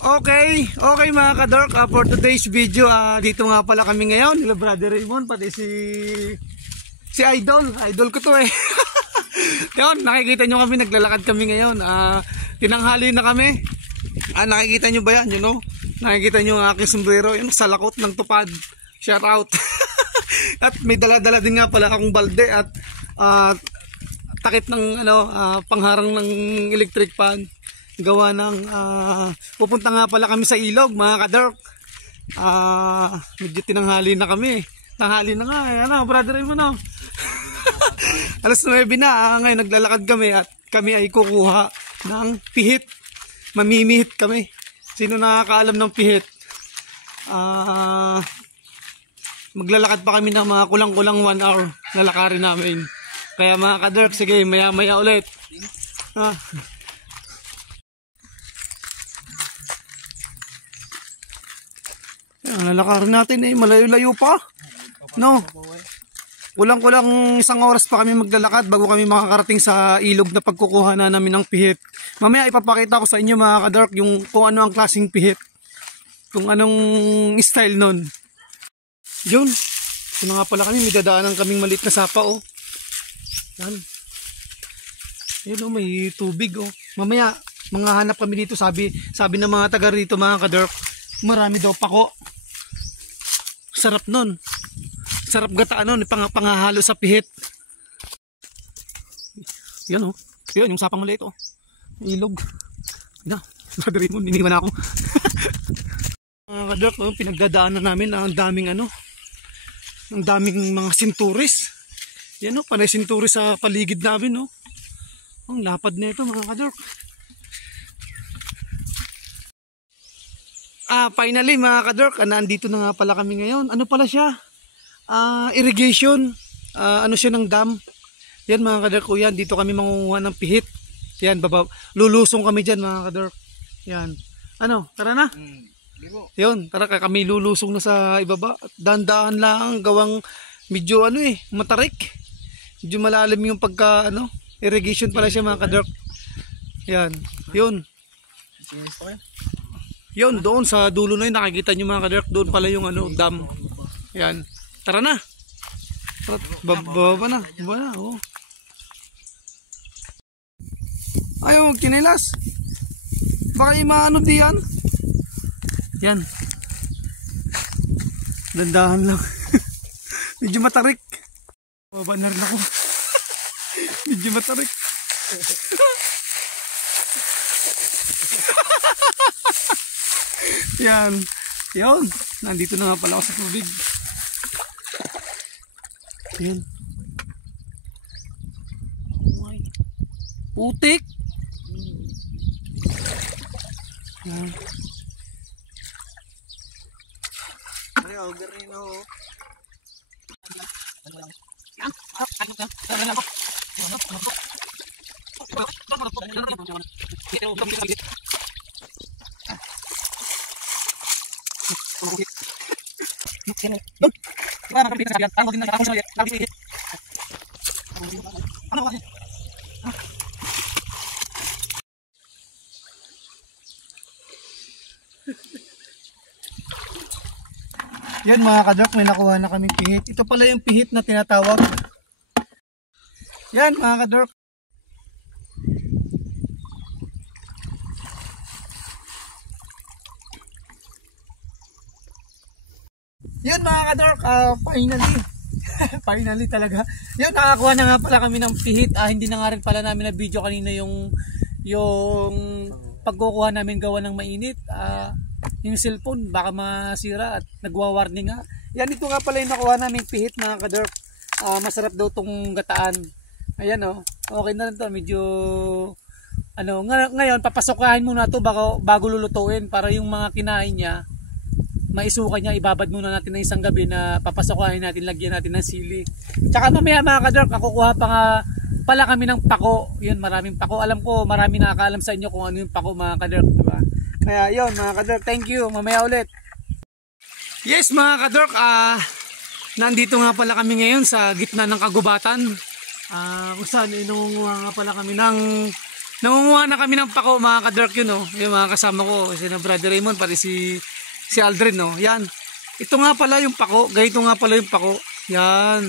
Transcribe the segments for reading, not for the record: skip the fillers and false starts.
Okay mga ka-dork, for today's video, dito nga pala kami ngayon, nila Brother Raymond, pati si Idol ko to eh. Yun, nakikita nyo kami, naglalakad kami ngayon, tinanghali na kami. Nakikita nyo ba yan, you know? Nakikita nyo ang aking sombrero, yun, sa lakot ng tupad, shout out. At may dala-dala din nga pala akong balde at takip ng pangharang ng electric fan. Gawa ng pupunta nga pala kami sa ilog mga ka-dork. Medyo tinanghali na kami. Tanghali na nga brother mo no. Alas 9 na ngayon naglalakad kami at kami ay kukuha ng pihit. Mamimihit kami. Sino nakakaalam ng pihit? Maglalakad pa kami ng mga kulang-kulang 1 hour. Lalakarin namin. Kaya mga ka-dork, sige maya-maya ulit. Lalakarin natin eh, malayo-layo pa. No. Kulang-kulang 1 oras pa kami maglalakad bago kami makakarating sa ilog na pagkukuha na namin ng pihit. Mamaya ipapakita ko sa inyo mga ka-dork yung kung ano ang klaseng pihit. Kung anong style nun. Yun. Ito nga pala kami, may dadaanan kaming maliit na sapa oh. Yan. Yun oh, may tubig oh. Mamaya, mga hanap kami dito, sabi ng mga taga rito mga ka-dork, marami daw pako. Sarap nun. Sarap gataan nun, pangahalo sa pihit. Yan oh. Yan, yung sapang maliit oh. Ilog. Yan. Brother Raymond, iniwan ako. Mga ka-dork, oh, pinagdadaanan namin ang daming ang daming mga sinturis. Yan oh, panay sinturis sa paligid namin oh. Ang lapad na ito mga ka-dork. Finally mga ka-dork, nandito na nga pala kami ngayon. Ano pala siya? Irrigation. Ano siya ng dam. Yan mga ka-dork, yan dito kami mangunguha ng pihit. Yan, lulusong kami dyan mga ka-dork. Yan. Ano, tara na. Yun, tara kami lulusong na sa ibaba. Dahan-dahan lang, gawang medyo matarik. Medyo malalim yung pagka irrigation pala siya mga ka-dork. Yan, yun. Yun, doon sa dulo na yun, nakikita nyo mga ka-dork, doon pala yung dam. Yan. Tara na. Baba na. Oh. Ayaw, kinilas. Baka yung mga diyan. Yan. Dandahan lang. Medyo matarik. Baba na rin ako. Medyo matarik. Yan. Yun. Nandito na nga pala ako sa tubig. Yan. Putik. Yan. Ayaw, garin ako. Yan mga ka-dork, may nakuha na kaming pihit. Ito pala yung pihit na tinatawag. Yan mga ka-dork. Yan mga ka-dork, finally. Finally talaga. Yan, nakakuha na nga pala kami ng pihit. Hindi na nga rin pala namin na video kanina yung pagkukuha namin gawa ng mainit. Yung cellphone baka masira at nagwa-warning nga. Yan, ito nga pala yung nakuha namin pihit mga ka-dork. Masarap daw tong gataan. Ayan oh. Okay na rin to. Medyo ngayon papasokahin muna to bago lulutuin para yung mga kinain niya maisuka niya, ibabad muna natin ng isang gabi na papasokahin natin, lagyan natin ng sili. Tsaka mamaya mga ka-dork, kukuha pa nga pala kami ng pako. Yun, maraming pako. Alam ko, marami nakakaalam sa inyo kung ano yung pako mga ka-dork, diba? Kaya yun mga ka-dork, thank you. Mamaya ulit. Yes mga ka-dork, nandito nga pala kami ngayon sa gitna ng kagubatan. Kung saan inunguha nga pala kami ng Nangunguha na kami ng pako mga ka-Dirk yun oh. Yung mga kasama ko, si na Brother Raymond, pati si Aldrin no. Yan. Ito nga pala yung pako, ganito nga pala yung pako. Yan.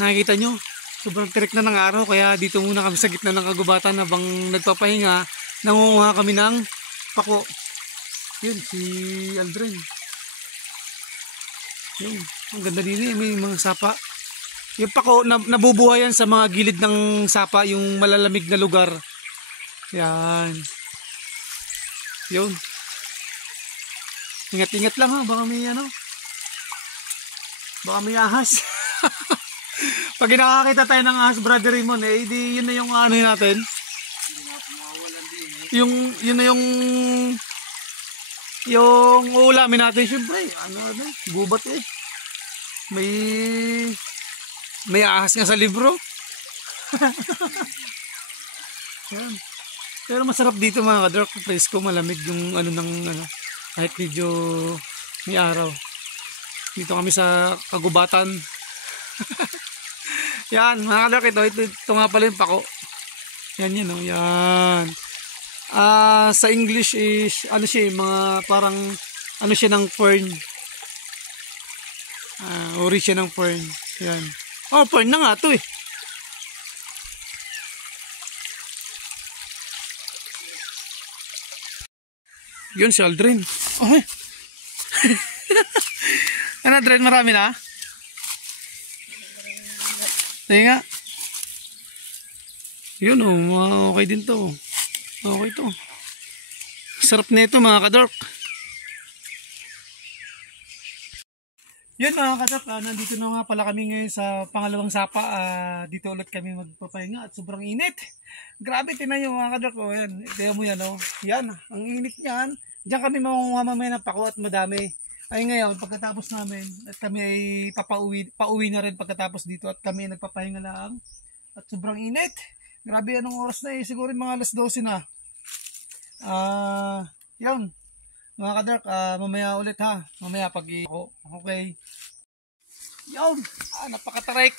Nakikita nyo, sobrang tirik na ng araw, kaya dito muna kami sa gitna ng kagubatan habang nagpapahinga, nangunguha kami ng pako. Yun, si Aldrin. Yun, ang ganda din may mga sapa. Yung pako, nabubuhayan sa mga gilid ng sapa, yung malalamig na lugar. Yan. Yun. Ingat-ingat lang ha, baka may ano. Baka may ahas. Pag nakakita tayo ng ahas, Brother Raymond, eh, di, yun na yung ano natin. Yun na yung ulamin natin. Siyempre, ano, gubat eh. May ahas nga sa libro. Yan. Pero masarap dito mga ka-Dirk. Presko, malamig yung ano ng ano, kahit medyo may araw. Dito kami sa kagubatan. Yan, mga ka-Dirk, ito nga pala yung pako. Yan yun, oh, yan. Sa English is, ano siya, mga parang, ano siya ng fern. Ori siya ng fern. Yan. Oh, fern na nga ito eh. Yun si Aldrin. Oh, eh. Ano, Aldrin, marami na? Ayun nga. Yun oh, okay din to. Okay to. Sarap na ito mga ka-Dirk. Yun mga ka-Dirk, nandito na nga pala kami ngayon sa pangalawang sapa. Dito ulit kami magpapahinga at sobrang init. Grabe, tinan nyo mga ka-Dirk. Oh, yan. Tignan mo yan. Oh. Yan, ang init niyan. Diyan kami mangunguha mamaya ng pako at madami. Ay ngayon, pagkatapos namin, at kami ay pauwi na rin pagkatapos dito at kami nagpapahinga lang. At sobrang init. Grabe, anong oras na eh? Siguro mga alas 12 na. Yun. Mga ka-Dirk, mamaya ulit ha. Mamaya pag ako. Okay. Yun. Napakatarek.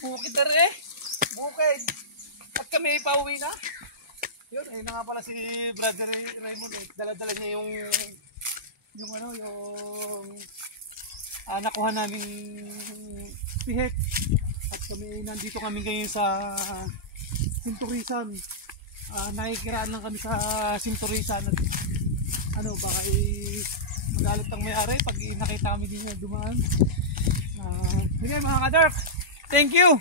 Bukid na rin eh. Bukid. At kami pauwi na. Yun, ayun na nga pala si Brother Raymond eh. Dala-dala niya yung nakuha namin pihit. At kami nandito kami ngayon sa Sinturisan. Nakikiraan lang kami sa Sinturisan. Baka magalit ang may-ari pag nakita kami din na dumaan. Sige mga ka-Dirk, thank you.